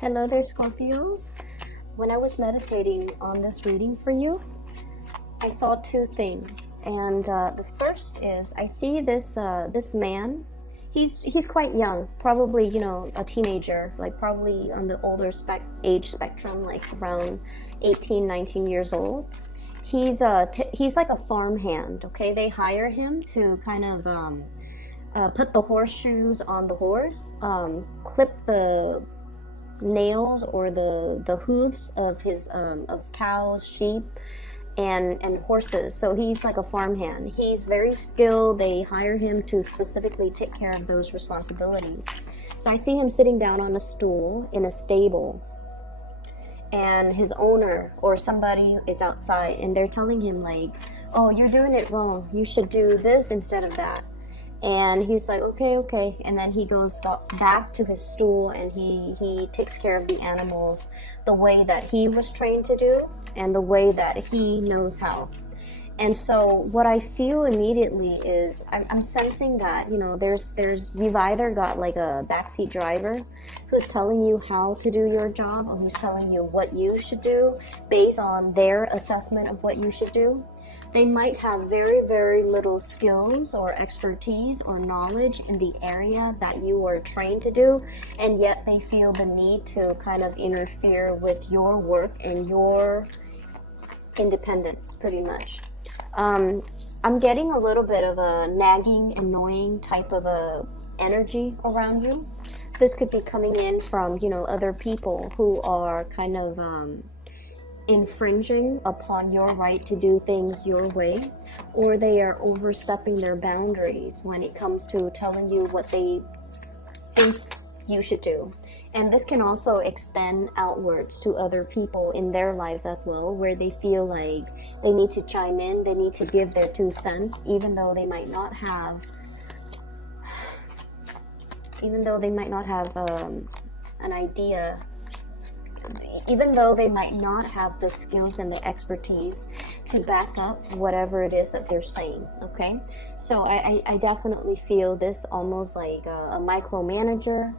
Hello there, Scorpios. When I was meditating on this reading for you, I saw two things, and the first is I see this man. He's quite young, probably a teenager, like probably on the older age spectrum, like around 18, 19 years old. He's like a farmhand. Okay, they hire him to kind of put the horseshoes on the horse, clip the nails or the hooves of his of cows, sheep, and horses. So he's like a farmhand. He's very skilled. They hire him to specifically take care of those responsibilities. So I see him sitting down on a stool in a stable, and his owner or somebody is outside, and they're telling him like, oh, you're doing it wrong, you should do this instead of that. And he's like, okay. And then he goes back to his stool, and he takes care of the animals the way that he was trained to do and the way that he knows how. And so what I feel immediately is I'm sensing that, you've either got like a backseat driver who's telling you how to do your job, or who's telling you what you should do based on their assessment of what you should do. They might have very, very little skills or expertise or knowledge in the area that you are trained to do, and yet they feel the need to kind of interfere with your work and your independence, pretty much. I'm getting a little bit of a nagging, annoying type of a energy around you. This could be coming in from, other people who are kind of infringing upon your right to do things your way, or they are overstepping their boundaries when it comes to telling you what they think you should do. And this can also extend outwards to other people in their lives as well, where they feel like they need to chime in, they need to give their 2 cents, even though they might not have an idea, even though they might not have the skills and the expertise to back up whatever it is that they're saying. Okay, so I definitely feel this almost like a micromanager,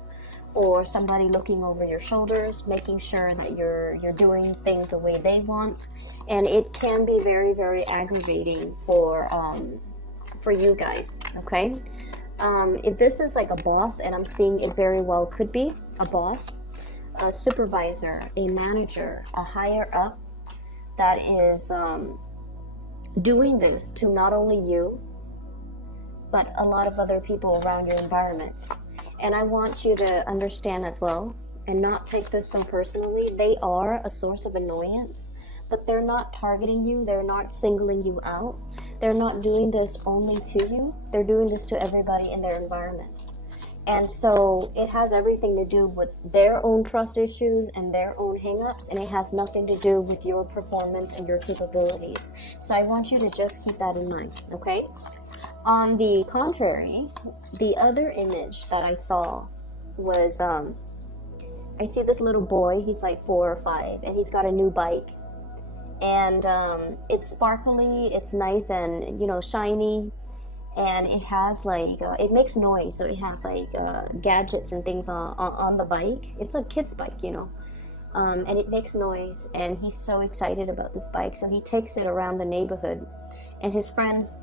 or somebody looking over your shoulders, making sure that you're doing things the way they want. And it can be very, very aggravating for you guys. Okay, if this is like a boss, and I'm seeing it very well could be a boss, a supervisor, a manager, a higher up that is doing this to not only you, but a lot of other people around your environment. And I want you to understand as well, and not take this so personally, they are a source of annoyance, but they're not targeting you, they're not singling you out, they're not doing this only to you, they're doing this to everybody in their environment. And so it has everything to do with their own trust issues and their own hang-ups, and it has nothing to do with your performance and your capabilities. So I want you to just keep that in mind, okay? On the contrary, the other image that I saw was, I see this little boy, he's like 4 or 5, and he's got a new bike. And it's sparkly, it's nice and, shiny. And it has like, it makes noise, so it has like gadgets and things on the bike. It's a kid's bike, and it makes noise, and he's so excited about this bike, so he takes it around the neighborhood. And his friends,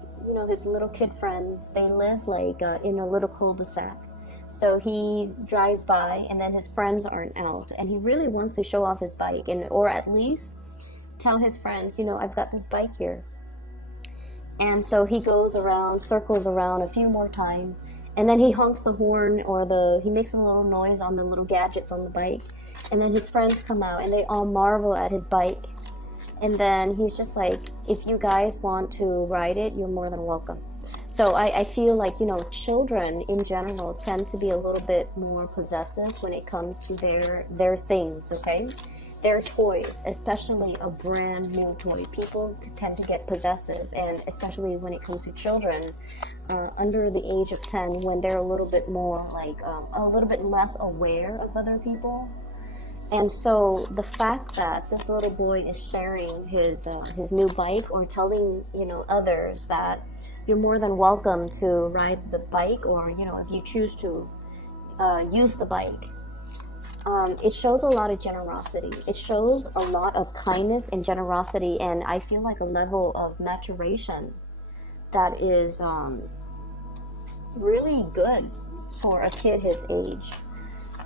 his little kid friends, they live like in a little cul-de-sac. So he drives by, and then his friends aren't out, and he really wants to show off his bike, or at least tell his friends, I've got this bike here. And so he goes around, circles around a few more times, and then he honks the horn, or he makes a little noise on the little gadgets on the bike. And then his friends come out, and they all marvel at his bike. And then he's just like, if you guys want to ride it, you're more than welcome. So I feel like, children in general tend to be a little bit more possessive when it comes to their things, okay? Their toys, especially a brand new toy. People tend to get possessive, and especially when it comes to children under the age of 10, when they're a little bit more like, a little bit less aware of other people. And so the fact that this little boy is sharing his new bike, or telling, others that you're more than welcome to ride the bike, or, if you choose to use the bike, it shows a lot of generosity. It shows a lot of kindness and generosity, and I feel like a level of maturation that is really good for a kid his age.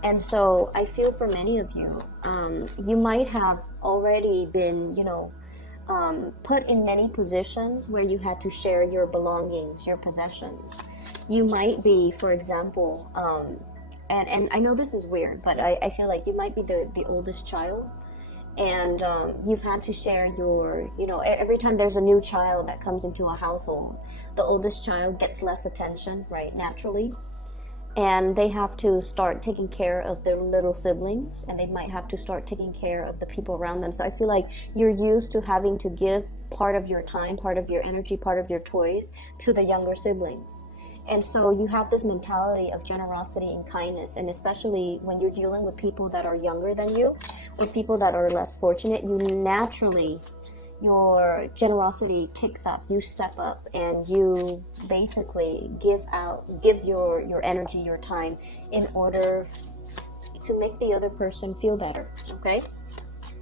And so I feel for many of you, you might have already been, put in many positions where you had to share your belongings, your possessions. You might be, for example, and I know this is weird, but I feel like you might be the oldest child, and you've had to share your, every time there's a new child that comes into a household, the oldest child gets less attention, right, naturally. And they have to start taking care of their little siblings, and they might have to start taking care of the people around them. So I feel like you're used to having to give part of your time, part of your energy, part of your toys to the younger siblings. And so you have this mentality of generosity and kindness, and especially when you're dealing with people that are younger than you, with people that are less fortunate, you naturally, your generosity kicks up. You step up and you basically give your energy, your time, in order to make the other person feel better, okay?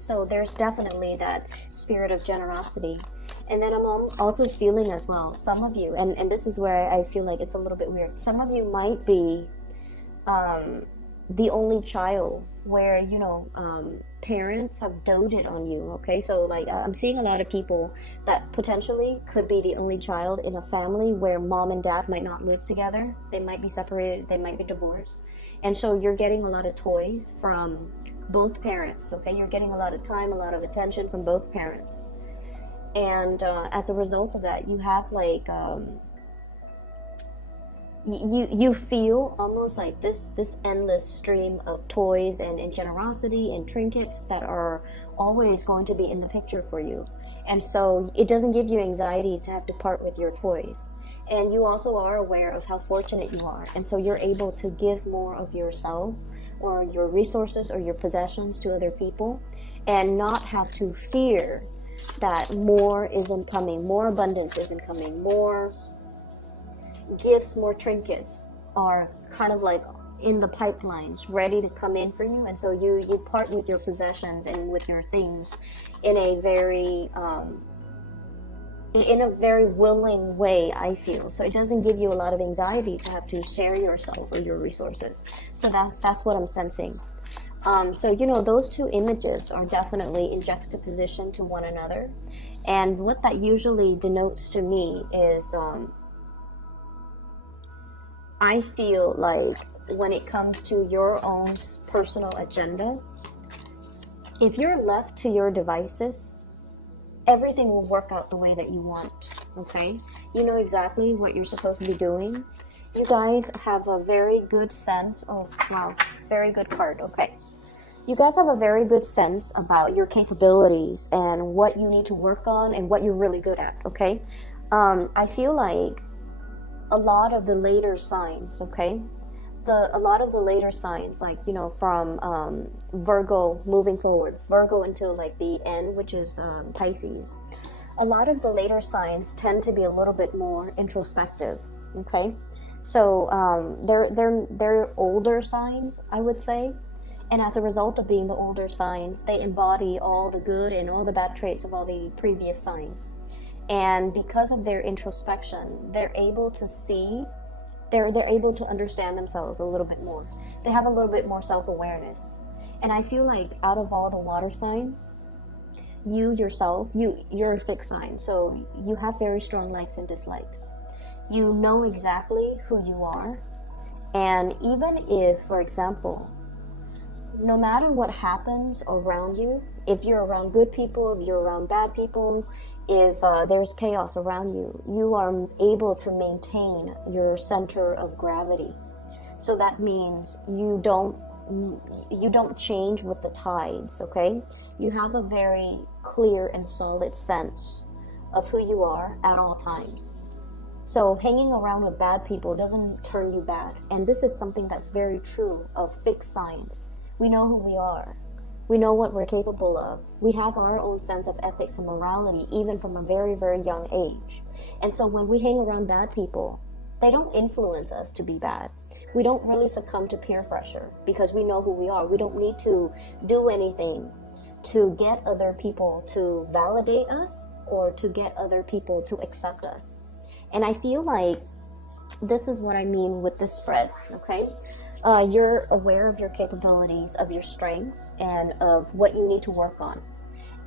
So there's definitely that spirit of generosity. And then I'm also feeling as well, some of you, and this is where I feel like it's a little bit weird, some of you might be the only child where, parents have doted on you, okay? So like I'm seeing a lot of people that potentially could be the only child in a family where mom and dad might not live together. They might be separated, they might be divorced. And so you're getting a lot of toys from both parents, okay? You're getting a lot of time, a lot of attention from both parents. And as a result of that, you have like you feel almost like this endless stream of toys and generosity and trinkets that are always going to be in the picture for you. And so it doesn't give you anxiety to have to part with your toys. And you also are aware of how fortunate you are. And so you're able to give more of yourself or your resources or your possessions to other people and not have to fear that more isn't coming, more abundance isn't coming, more gifts, more trinkets are kind of like in the pipelines ready to come in for you. And so you part with your possessions and with your things in a very willing way, I feel. So it doesn't give you a lot of anxiety to have to share yourself or your resources. So that's what I'm sensing. So those two images are definitely in juxtaposition to one another, and what that usually denotes to me is I feel like when it comes to your own personal agenda, if you're left to your devices, everything will work out the way that you want, okay? You know exactly what you're supposed to be doing. You guys have a very good sense. Oh, wow. Very good card, okay. You guys have a very good sense about your capabilities and what you need to work on and what you're really good at, okay? I feel like a lot of the later signs, okay? A lot of the later signs, like, from Virgo moving forward, Virgo until like the end, which is Pisces. A lot of the later signs tend to be a little bit more introspective, okay? So they're older signs, I would say. And as a result of being the older signs, they embody all the good and all the bad traits of all the previous signs. And because of their introspection, they're able to see, they're able to understand themselves a little bit more. They have a little bit more self-awareness. And I feel like out of all the water signs, you yourself, you're a fixed sign. So you have very strong likes and dislikes. You know exactly who you are. And even if, for example, no matter what happens around you, if you're around good people, if you're around bad people, if there's chaos around you, you are able to maintain your center of gravity. So that means you don't change with the tides, okay? You have a very clear and solid sense of who you are at all times. So hanging around with bad people doesn't turn you bad. And this is something that's very true of fixed signs. We know who we are. We know what we're capable of. We have our own sense of ethics and morality, even from a very, very young age. And so when we hang around bad people, they don't influence us to be bad. we don't really succumb to peer pressure because we know who we are. We don't need to do anything to get other people to validate us or to get other people to accept us. And I feel like this is what I mean with this spread, okay? You're aware of your capabilities, of your strengths, and of what you need to work on.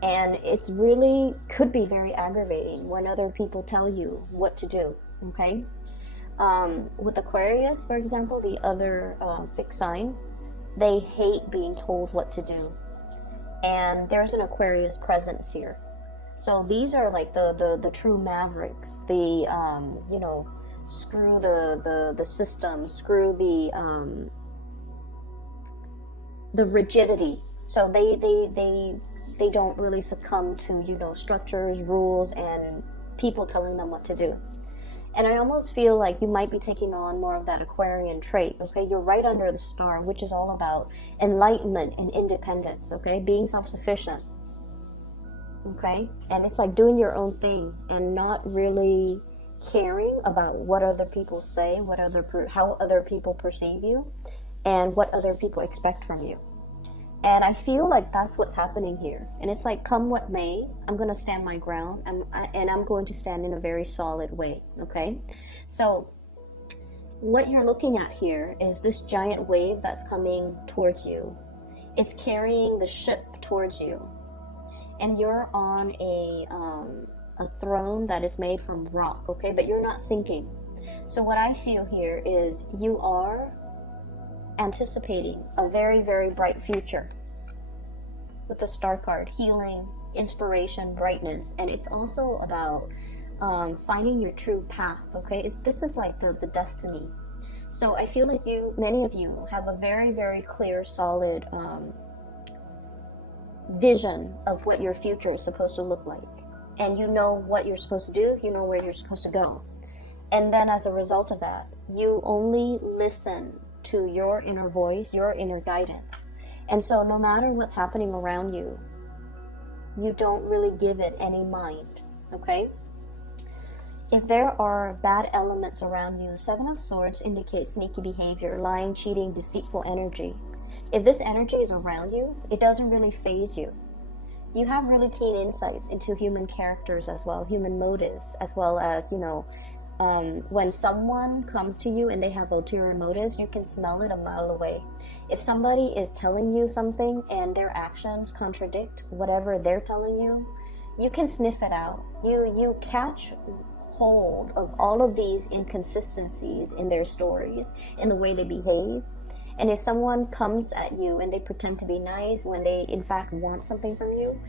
And it's really could be very aggravating when other people tell you what to do, okay? With Aquarius, for example, the other fixed sign, they hate being told what to do. And there's an Aquarius presence here. So these are like the true mavericks, the, you know, screw the system, screw the rigidity. So they don't really succumb to, you know, structures, rules, and people telling them what to do. And I almost feel like you might be taking on more of that Aquarian trait, okay? You're right under the star, which is all about enlightenment and independence, okay? Being self-sufficient, okay? And it's like doing your own thing and not really caring about what other people say, how other people perceive you, and what other people expect from you. And I feel like that's what's happening here. And it's like, come what may, I'm going to stand my ground, and I'm going to stand in a very solid way, okay? So what you're looking at here is this giant wave that's coming towards you. It's carrying the ship towards you. And you're on a throne that is made from rock, okay? But you're not sinking. So what I feel here is you are anticipating a very, very bright future with the star card, healing, inspiration, brightness. And it's also about finding your true path, okay? This is like the destiny. So I feel like many of you have a very, very clear, solid vision of what your future is supposed to look like. And you know what you're supposed to do, you know where you're supposed to go. And then as a result of that, you only listen to your inner voice, your inner guidance. And so no matter what's happening around you, you don't really give it any mind, okay? If there are bad elements around you, Seven of Swords indicates sneaky behavior, lying, cheating, deceitful energy. If this energy is around you, it doesn't really faze you. You have really keen insights into human characters as well, human motives, as well as, you know, when someone comes to you and they have ulterior motives, you can smell it a mile away. If somebody is telling you something and their actions contradict whatever they're telling you, you can sniff it out. You catch hold of all of these inconsistencies in their stories, in the way they behave. And if someone comes at you and they pretend to be nice when they in fact want something from you,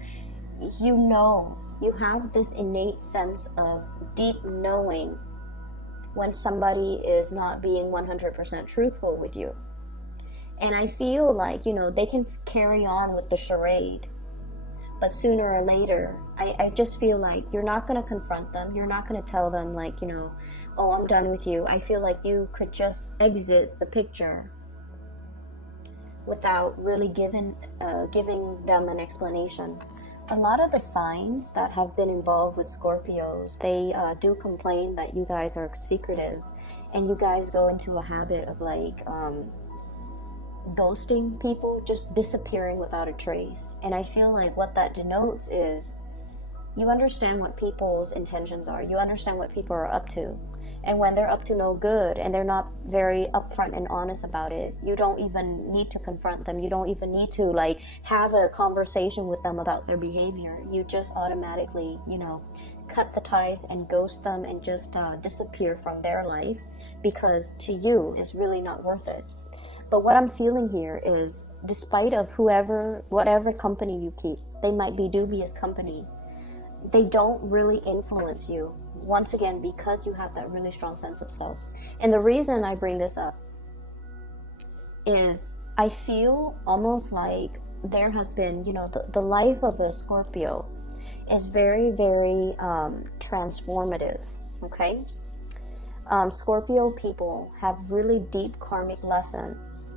you know, you have this innate sense of deep knowing when somebody is not being 100% truthful with you. And I feel like, you know, they can carry on with the charade, but sooner or later, I just feel like you're not going to confront them. You're not going to tell them like, you know, oh, I'm done with you. I feel like you could just exit the picture without really giving them an explanation. A lot of the signs that have been involved with Scorpios, they do complain that you guys are secretive and you guys go into a habit of like ghosting people, just disappearing without a trace. And I feel like what that denotes is you understand what people's intentions are. You understand what people are up to. And when they're up to no good and they're not very upfront and honest about it, you don't even need to confront them. You don't even need to like have a conversation with them about their behavior. You just automatically, you know, cut the ties and ghost them and just disappear from their life, because to you it's really not worth it. But what I'm feeling here is, despite of whatever company you keep, they might be dubious company, they don't really influence you. Once again, because you have that really strong sense of self. And the reason I bring this up is I feel almost like there has been, you know, the life of a Scorpio is very, very transformative, okay? Scorpio people have really deep karmic lessons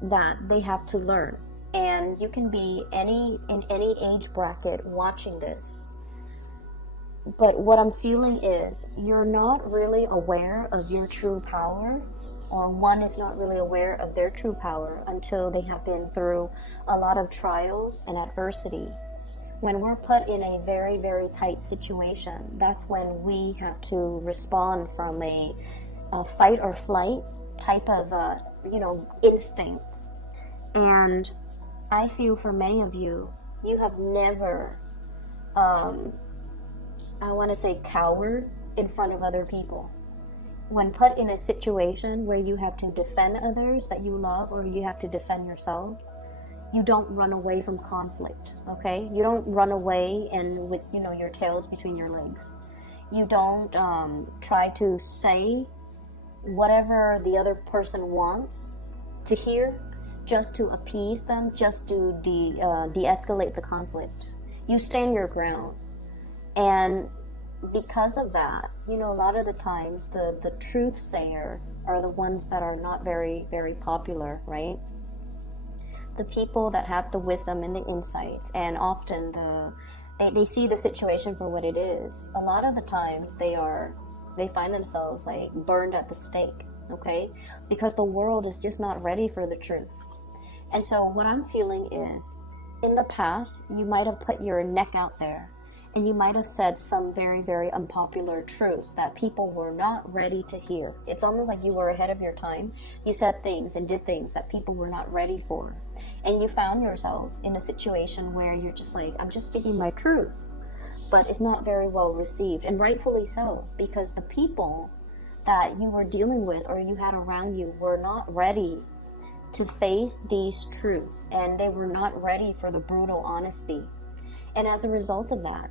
that they have to learn. And you can be in any age bracket watching this. But what I'm feeling is you're not really aware of your true power, or one is not really aware of their true power until they have been through a lot of trials and adversity. When we're put in a very, very tight situation, that's when we have to respond from a fight or flight type of, instinct. And I feel for many of you, you have never, I want to say, cowered in front of other people. When put in a situation where you have to defend others that you love, or you have to defend yourself, you don't run away from conflict, okay? You don't run away and with, your tails between your legs. You don't try to say whatever the other person wants to hear just to appease them, just to de-escalate the conflict. You stand your ground. And because of that, a lot of the times the truth sayer are the ones that are not very, very popular, right? The people that have the wisdom and the insights, and often they see the situation for what it is. A lot of the times they find themselves like burned at the stake, okay? Because the world is just not ready for the truth. And so what I'm feeling is, in the past, you might have put your neck out there, and you might have said some very, very unpopular truths that people were not ready to hear. It's almost like you were ahead of your time. You said things and did things that people were not ready for. And you found yourself in a situation where you're just like, I'm just speaking my truth. But it's not very well received, and rightfully so, because the people that you were dealing with or you had around you were not ready to face these truths, and they were not ready for the brutal honesty. And as a result of that,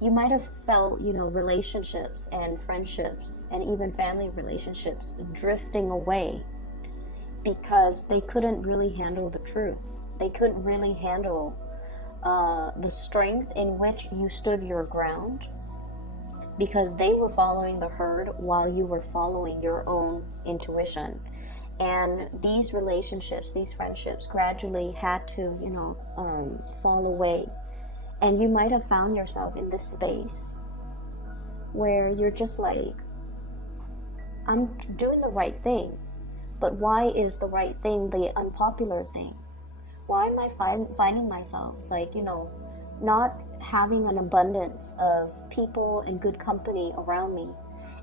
you might have felt, relationships and friendships and even family relationships drifting away because they couldn't really handle the truth. They couldn't really handle the strength in which you stood your ground, because they were following the herd while you were following your own intuition. And these relationships, these friendships gradually had to, fall away. And you might have found yourself in this space where you're just like, I'm doing the right thing, but why is the right thing the unpopular thing? Why am I finding myself like, not having an abundance of people and good company around me?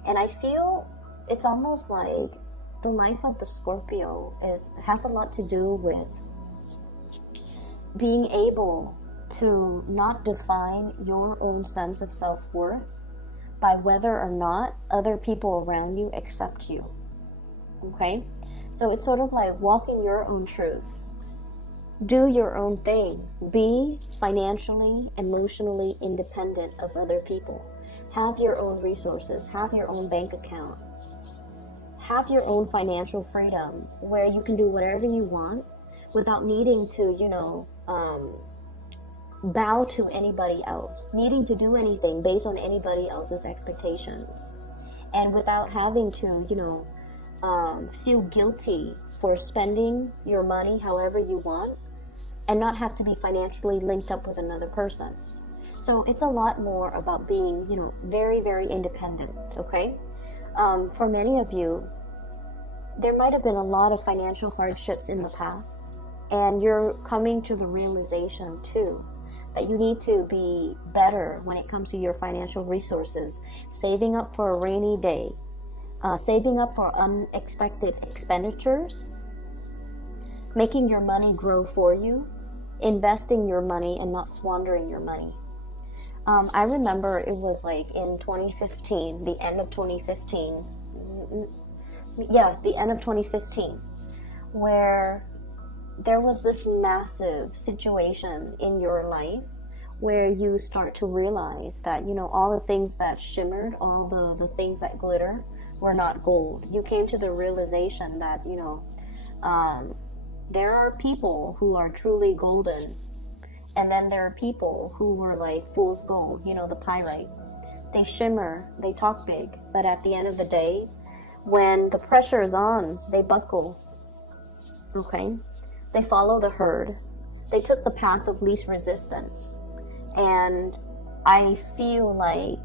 And I feel it's almost like the life of the Scorpio has a lot to do with being able to not define your own sense of self-worth by whether or not other people around you accept you. Okay? So it's sort of like walking your own truth. Do your own thing. Be financially, emotionally independent of other people. Have your own resources. Have your own bank account. Have your own financial freedom where you can do whatever you want without needing to, bow to anybody else, needing to do anything based on anybody else's expectations, and without having to, feel guilty for spending your money however you want and not have to be financially linked up with another person. So it's a lot more about being, very, very independent, okay? For many of you, there might have been a lot of financial hardships in the past, and you're coming to the realization too that you need to be better when it comes to your financial resources, saving up for a rainy day, saving up for unexpected expenditures, making your money grow for you, investing your money and not squandering your money. I remember it was like in 2015, the end of 2015, where there was this massive situation in your life where you start to realize that, all the things that shimmered, all the things that glitter were not gold. You came to the realization that, there are people who are truly golden, and then there are people who were like fool's gold, the pyrite. They shimmer, they talk big, but at the end of the day, when the pressure is on, they buckle, okay? They follow the herd. They took the path of least resistance. And I feel like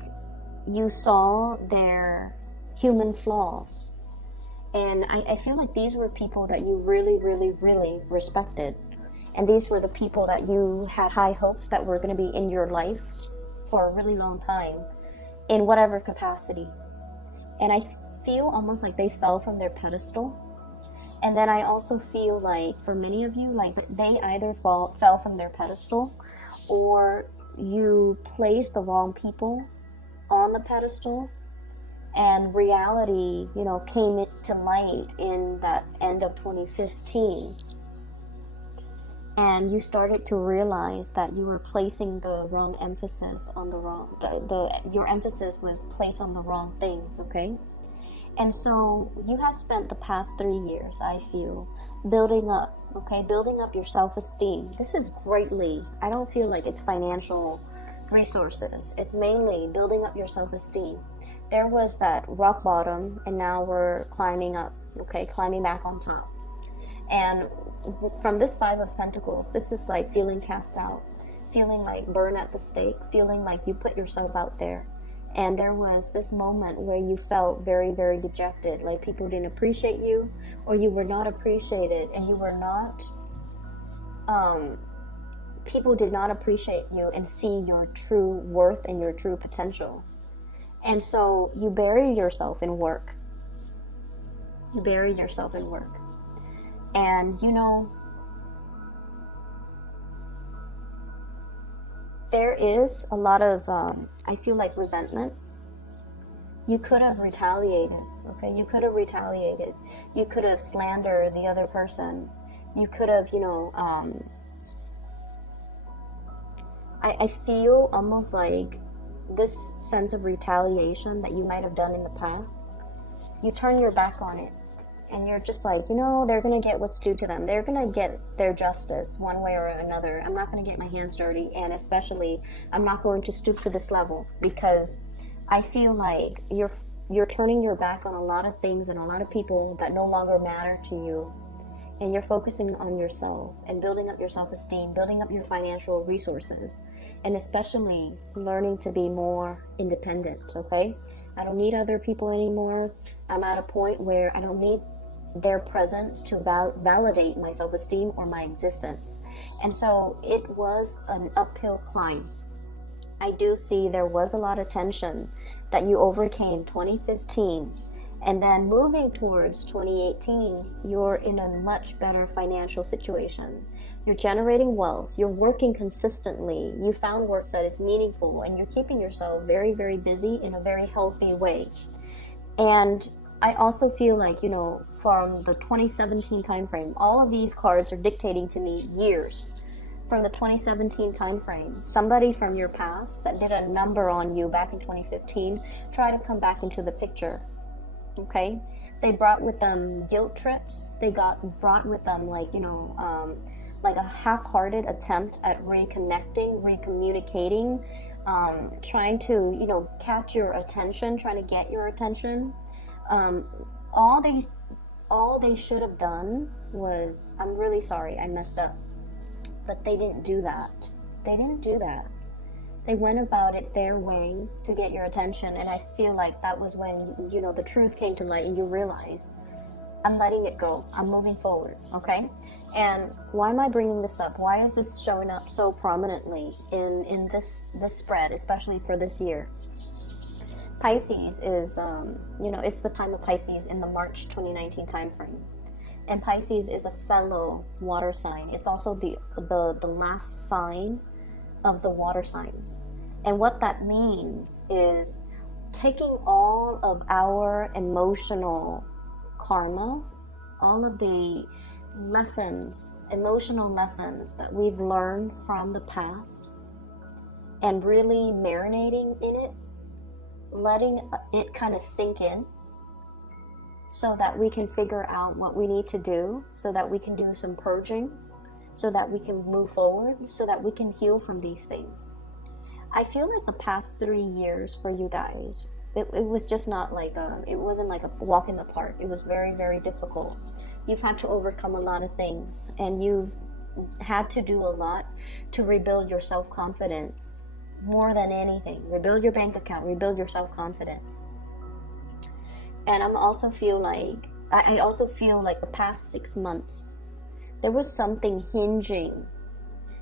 you saw their human flaws. And I feel like these were people that you really, really, really respected. And these were the people that you had high hopes that were going to be in your life for a really long time, in whatever capacity. And I feel almost like they fell from their pedestal. And then I also feel like for many of you, like they either fell from their pedestal, or you placed the wrong people on the pedestal, and reality, you know, came into light in that end of 2015. And you started to realize that you were placing the wrong emphasis on the wrong, your emphasis was placed on the wrong things, okay? And so you have spent the past 3 years, I feel, building up, okay? Building up your self-esteem. This is greatly, I don't feel like it's financial resources. It's mainly building up your self-esteem. There was that rock bottom, and now we're climbing up, okay? Climbing back on top. And from this Five of Pentacles, this is like feeling cast out, feeling like burned at the stake, feeling like you put yourself out there. And there was this moment where you felt very, very dejected, like people didn't appreciate you, or you were not appreciated, and you were not, people did not appreciate you and see your true worth and your true potential. And so you bury yourself in work. You bury yourself in work. And, you know, there is a lot of, I feel like, resentment. You could have retaliated, okay? You could have retaliated. You could have slandered the other person. You could have, you know, I feel almost like this sense of retaliation that you might have done in the past, you turn your back on it. And you're just like, you know, they're going to get what's due to them. They're going to get their justice one way or another. I'm not going to get my hands dirty. And especially, I'm not going to stoop to this level, because I feel like you're turning your back on a lot of things and a lot of people that no longer matter to you. And you're focusing on yourself and building up your self-esteem, building up your financial resources, and especially learning to be more independent, okay? I don't need other people anymore. I'm at a point where I don't need their presence to validate my self-esteem or my existence. And so it was an uphill climb. I do see there was a lot of tension that you overcame 2015. And then moving towards 2018, you're in a much better financial situation. You're generating wealth. You're working consistently. You found work that is meaningful, and you're keeping yourself very, very busy in a very healthy way. And I also feel like, you know, from the 2017 timeframe, all of these cards are dictating to me years. From the 2017 timeframe, somebody from your past that did a number on you back in 2015 try to come back into the picture. Okay, they brought with them guilt trips. They brought with them, like, you know, like a half-hearted attempt at reconnecting, recommunicating, trying to, you know, catch your attention, trying to get your attention. All they should have done was, I'm really sorry, I messed up. But they didn't do that. They didn't do that. They went about it their way to get your attention, and I feel like that was when, you know, the truth came to light and you realized, I'm letting it go. I'm moving forward, okay? And why am I bringing this up? Why is this showing up so prominently in this spread, especially for this year? Pisces is, you know, it's the time of Pisces in the March 2019 timeframe. And Pisces is a fellow water sign. It's also the last sign of the water signs. And what that means is taking all of our emotional karma, all of the lessons, emotional lessons that we've learned from the past, and really marinating in it, letting it kind of sink in, so that we can figure out what we need to do, so that we can do some purging, so that we can move forward, so that we can heal from these things. I feel like the past 3 years for you guys, it was just not like it wasn't like a walk in the park. It was very, very difficult. You've had to overcome a lot of things, and you've had to do a lot to rebuild your self-confidence. more than anything. Rebuild your bank account, rebuild your self-confidence. And I also feel like the past 6 months, there was something hinging.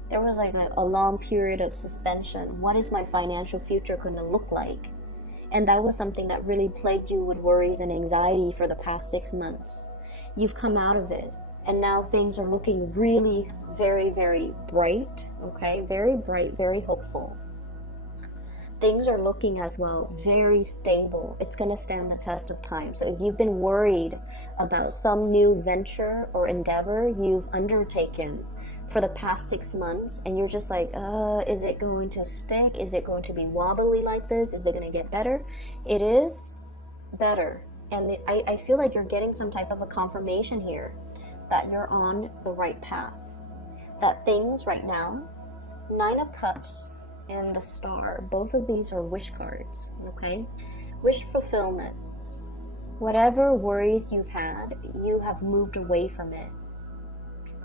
There was like a long period of suspension. What is my financial future going to look like? And that was something that really plagued you with worries and anxiety for the past 6 months. You've come out of it. And now things are looking really very, very bright. Okay? Very bright, very hopeful. Things are looking as well very stable. It's going to stand the test of time. So if you've been worried about some new venture or endeavor you've undertaken for the past 6 months, and you're just like, is it going to stick? Is it going to be wobbly like this? Is it going to get better? It is better. And I feel like you're getting some type of a confirmation here that you're on the right path. That things right now, 9 of Cups and the Star, both of these are wish cards, okay? Wish fulfillment. Whatever worries you've had, you have moved away from it.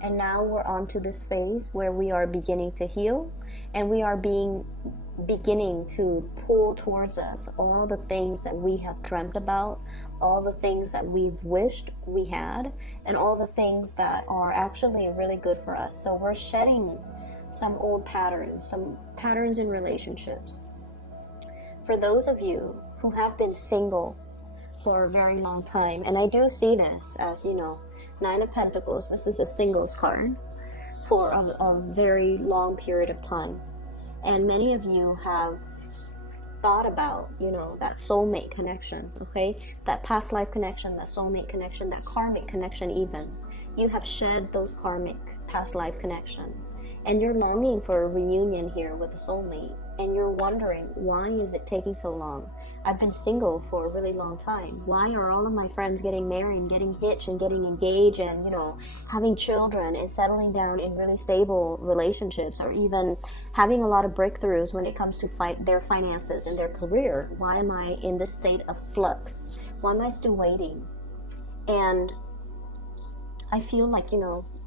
And now we're on to this phase where we are beginning to heal, and we are beginning to pull towards us all the things that we have dreamt about, all the things that we've wished we had, and all the things that are actually really good for us. So we're shedding some old patterns, some patterns in relationships. For those of you who have been single for a very long time, and I do see this as, 9 of Pentacles, this is a singles card for a very long period of time. And many of you have thought about, that soulmate connection, okay? That past life connection, that soulmate connection, that karmic connection even. You have shed those karmic past life connection. And you're longing for a reunion here with a soulmate. And you're wondering, why is it taking so long? I've been single for a really long time. Why are all of my friends getting married and getting hitched and getting engaged and, having children and settling down in really stable relationships, or even having a lot of breakthroughs when it comes to their finances and their career? Why am I in this state of flux? Why am I still waiting? And I feel like,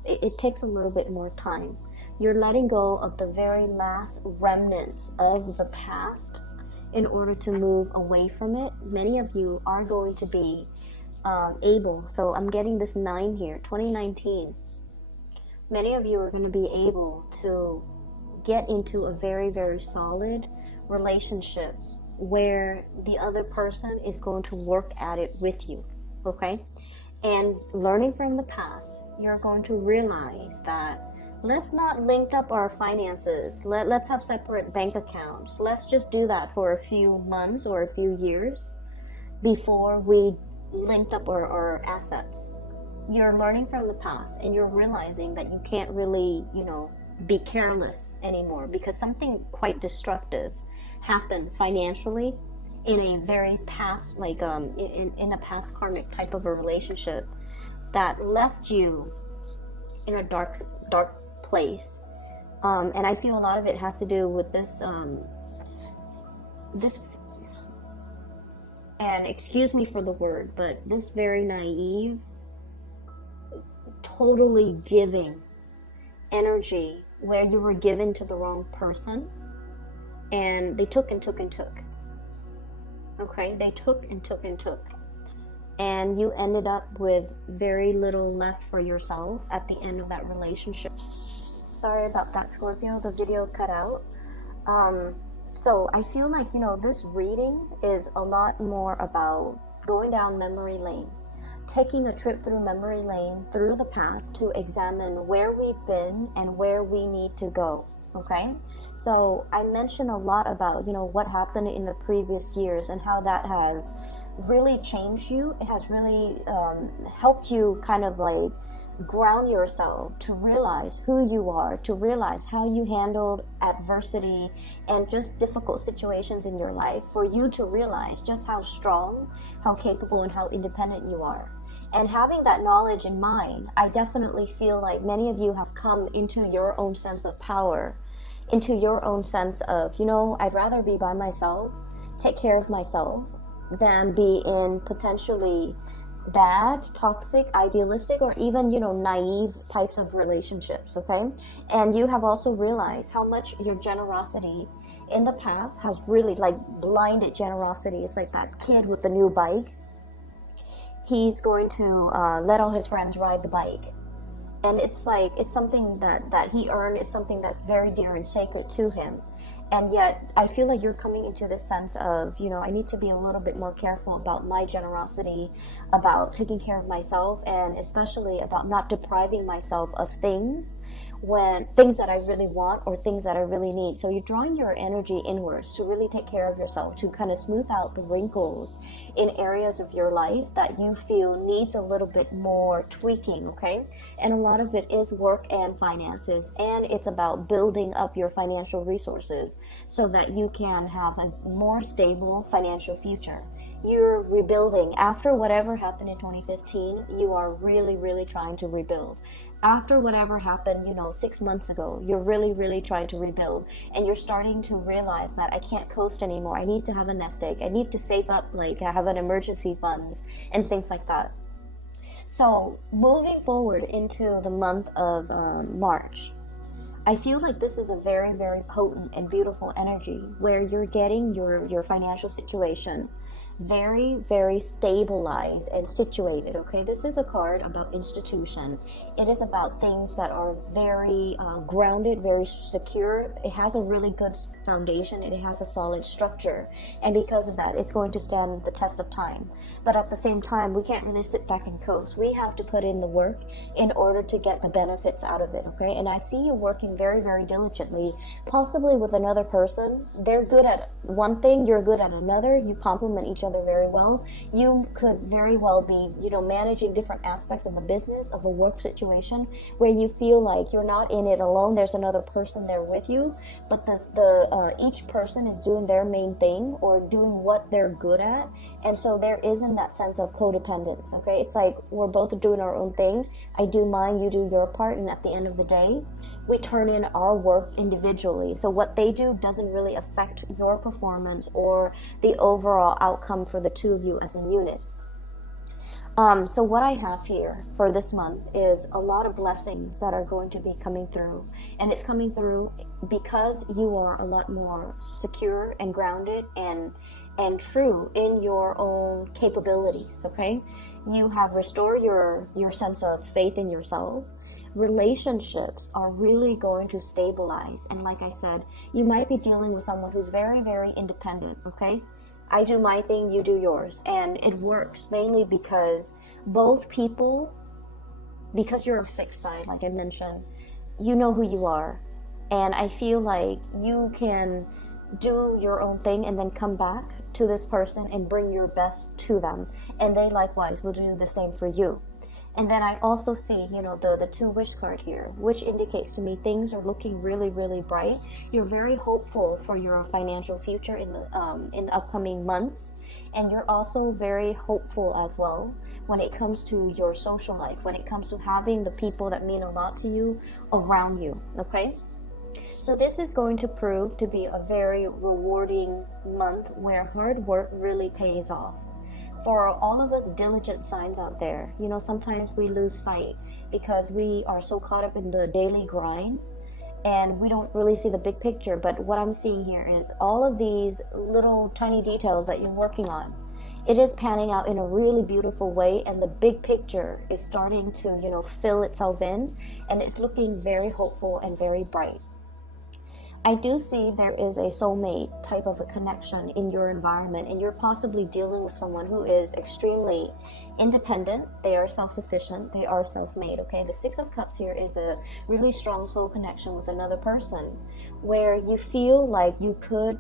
it takes a little bit more time. You're letting go of the very last remnants of the past in order to move away from it. Many of you are going to be able, so I'm getting this 9 here, 2019. Many of you are going to be able to get into a very, very solid relationship where the other person is going to work at it with you, okay? And learning from the past, you're going to realize that let's not link up our finances. Let's have separate bank accounts. Let's just do that for a few months or a few years before we linked up our assets. You're learning from the past, and you're realizing that you can't really, be careless anymore, because something quite destructive happened financially in a very past, in a past karmic type of a relationship that left you in a dark place, and I feel a lot of it has to do with this and excuse me for the word, but this very naive, totally giving energy where you were given to the wrong person, and they took and took and took. Okay, they took and took and took. And you ended up with very little left for yourself at the end of that relationship. Sorry about that, Scorpio. The video cut out. So I feel like, this reading is a lot more about going down memory lane, taking a trip through memory lane, through the past, to examine where we've been and where we need to go. Okay, so I mentioned a lot about, what happened in the previous years and how that has really changed you. It has really helped you kind of like ground yourself to realize who you are, to realize how you handled adversity and just difficult situations in your life, for you to realize just how strong, how capable, and how independent you are. And having that knowledge in mind, I definitely feel like many of you have come into your own sense of power, into your own sense of, I'd rather be by myself, take care of myself, than be in potentially bad, toxic, idealistic, or even, naive types of relationships, okay? And you have also realized how much your generosity in the past has really like blinded generosity. It's like that kid with the new bike. He's going to let all his friends ride the bike. And it's like, it's something that he earned. It's something that's very dear and sacred to him. And yet, I feel like you're coming into this sense of, I need to be a little bit more careful about my generosity, about taking care of myself, and especially about not depriving myself of things that I really want or things that I really need. So you're drawing your energy inwards to really take care of yourself, to kind of smooth out the wrinkles in areas of your life that you feel needs a little bit more tweaking, okay? And a lot of it is work and finances, and it's about building up your financial resources so that you can have a more stable financial future. You're rebuilding. After whatever happened in 2015, you are really, really trying to rebuild. After whatever happened, 6 months ago, you're really, really trying to rebuild. And you're starting to realize that I can't coast anymore. I need to have a nest egg. I need to save up, like have an emergency funds and things like that. So moving forward into the month of March, I feel like this is a very, very potent and beautiful energy where you're getting your financial situation very, very stabilized and situated, okay? This is a card about institution. It is about things that are very grounded, very secure. It has a really good foundation. It has a solid structure. And because of that, it's going to stand the test of time. But at the same time, we can't really sit back and coast. We have to put in the work in order to get the benefits out of it, okay? And I see you working very, very diligently, possibly with another person. They're good at one thing, you're good at another. You complement each other very well. You could very well be, managing different aspects of the business, of a work situation, where you feel like you're not in it alone. There's another person there with you, but each person is doing their main thing or doing what they're good at, and so there isn't that sense of codependence. Okay, it's like we're both doing our own thing. I do mine, you do your part, and at the end of the day, we turn in our work individually. So what they do doesn't really affect your performance or the overall outcome for the two of you as a unit. So what I have here for this month is a lot of blessings that are going to be coming through. And it's coming through because you are a lot more secure and grounded and true in your own capabilities, okay? You have restored your sense of faith in yourself. Relationships are really going to stabilize. And like I said, you might be dealing with someone who's very, very independent, okay? I do my thing, you do yours. And it works mainly because both people, because you're a fixed sign, like I mentioned, you know who you are. And I feel like you can do your own thing and then come back to this person and bring your best to them. And they likewise will do the same for you. And then I also see, the two wish card here, which indicates to me things are looking really, really bright. You're very hopeful for your financial future in the upcoming months. And you're also very hopeful as well when it comes to your social life, when it comes to having the people that mean a lot to you around you, okay? So this is going to prove to be a very rewarding month where hard work really pays off. For all of us diligent signs out there, sometimes we lose sight because we are so caught up in the daily grind and we don't really see the big picture. But what I'm seeing here is all of these little tiny details that you're working on. It is panning out in a really beautiful way, and the big picture is starting to, fill itself in, and it's looking very hopeful and very bright. I do see there is a soulmate type of a connection in your environment, and you're possibly dealing with someone who is extremely independent. They are self-sufficient. They are self-made, okay? The Six of Cups here is a really strong soul connection with another person where you feel like you could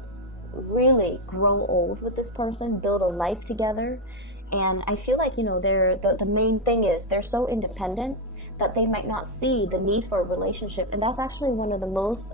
really grow old with this person, build a life together. And I feel like, the main thing is they're so independent that they might not see the need for a relationship. And that's actually one of the most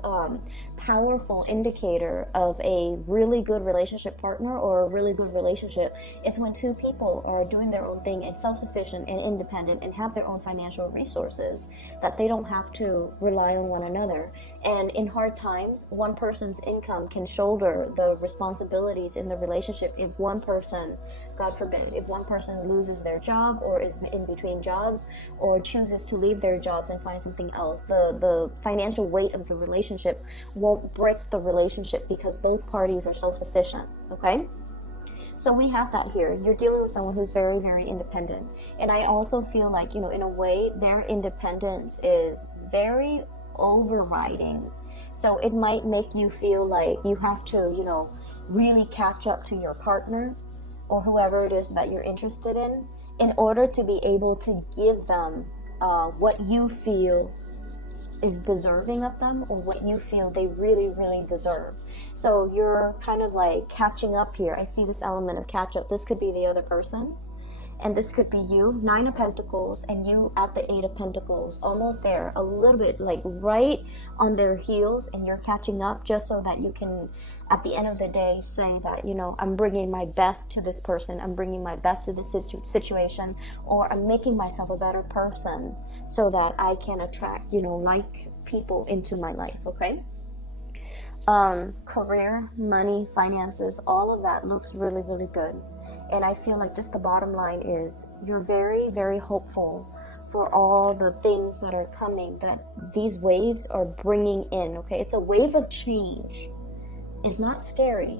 powerful indicator of a really good relationship partner or a really good relationship. It's when two people are doing their own thing and self-sufficient and independent and have their own financial resources, that they don't have to rely on one another. And in hard times, one person's income can shoulder the responsibilities in the relationship. If one person, God forbid, if one person loses their job or is in between jobs or chooses to leave their jobs and find something else, the financial weight of the relationship won't break the relationship because both parties are self-sufficient. Okay, so we have that here. You're dealing with someone who's very, very independent, and I also feel like, you know, in a way their independence is very overriding. So it might make you feel like you have to, you know, really catch up to your partner or whoever it is that you're interested in order to be able to give them what you feel is deserving of them, or what you feel they really, really deserve. So you're kind of like catching up here. I see this element of catch up. This could be the other person, and this could be you, 9 of Pentacles, and you at the 8 of Pentacles, almost there, a little bit like right on their heels, and you're catching up just so that you can, at the end of the day, say that, you know, I'm bringing my best to this person, I'm bringing my best to this situation, or I'm making myself a better person so that I can attract, you know, like people into my life. Okay. Career, money, finances, all of that looks really, really good. And I feel like just the bottom line is you're very, very hopeful for all the things that are coming, that these waves are bringing in. Okay, it's a wave of change. It's not scary.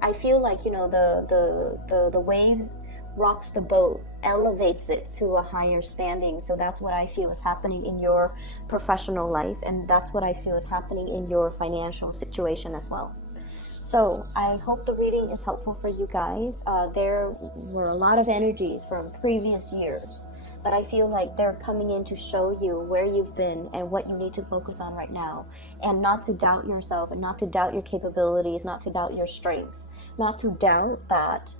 I feel like, you know, the waves rocks the boat, elevates it to a higher standing. So that's what I feel is happening in your professional life, and that's what I feel is happening in your financial situation as well. So I hope the reading is helpful for you guys. There were a lot of energies from previous years, but I feel like they're coming in to show you where you've been and what you need to focus on right now, and not to doubt yourself, and not to doubt your capabilities, not to doubt your strength, not to doubt that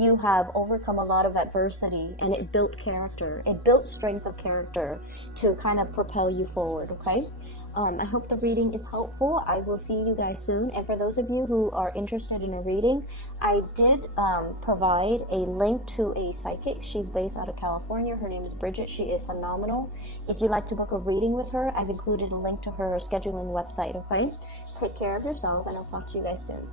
you have overcome a lot of adversity, and it built character. It built strength of character to kind of propel you forward, okay? I hope the reading is helpful. I will see you guys soon. And for those of you who are interested in a reading, I did provide a link to a psychic. She's based out of California. Her name is Bridget. She is phenomenal. If you'd like to book a reading with her, I've included a link to her scheduling website, okay? Take care of yourself, and I'll talk to you guys soon.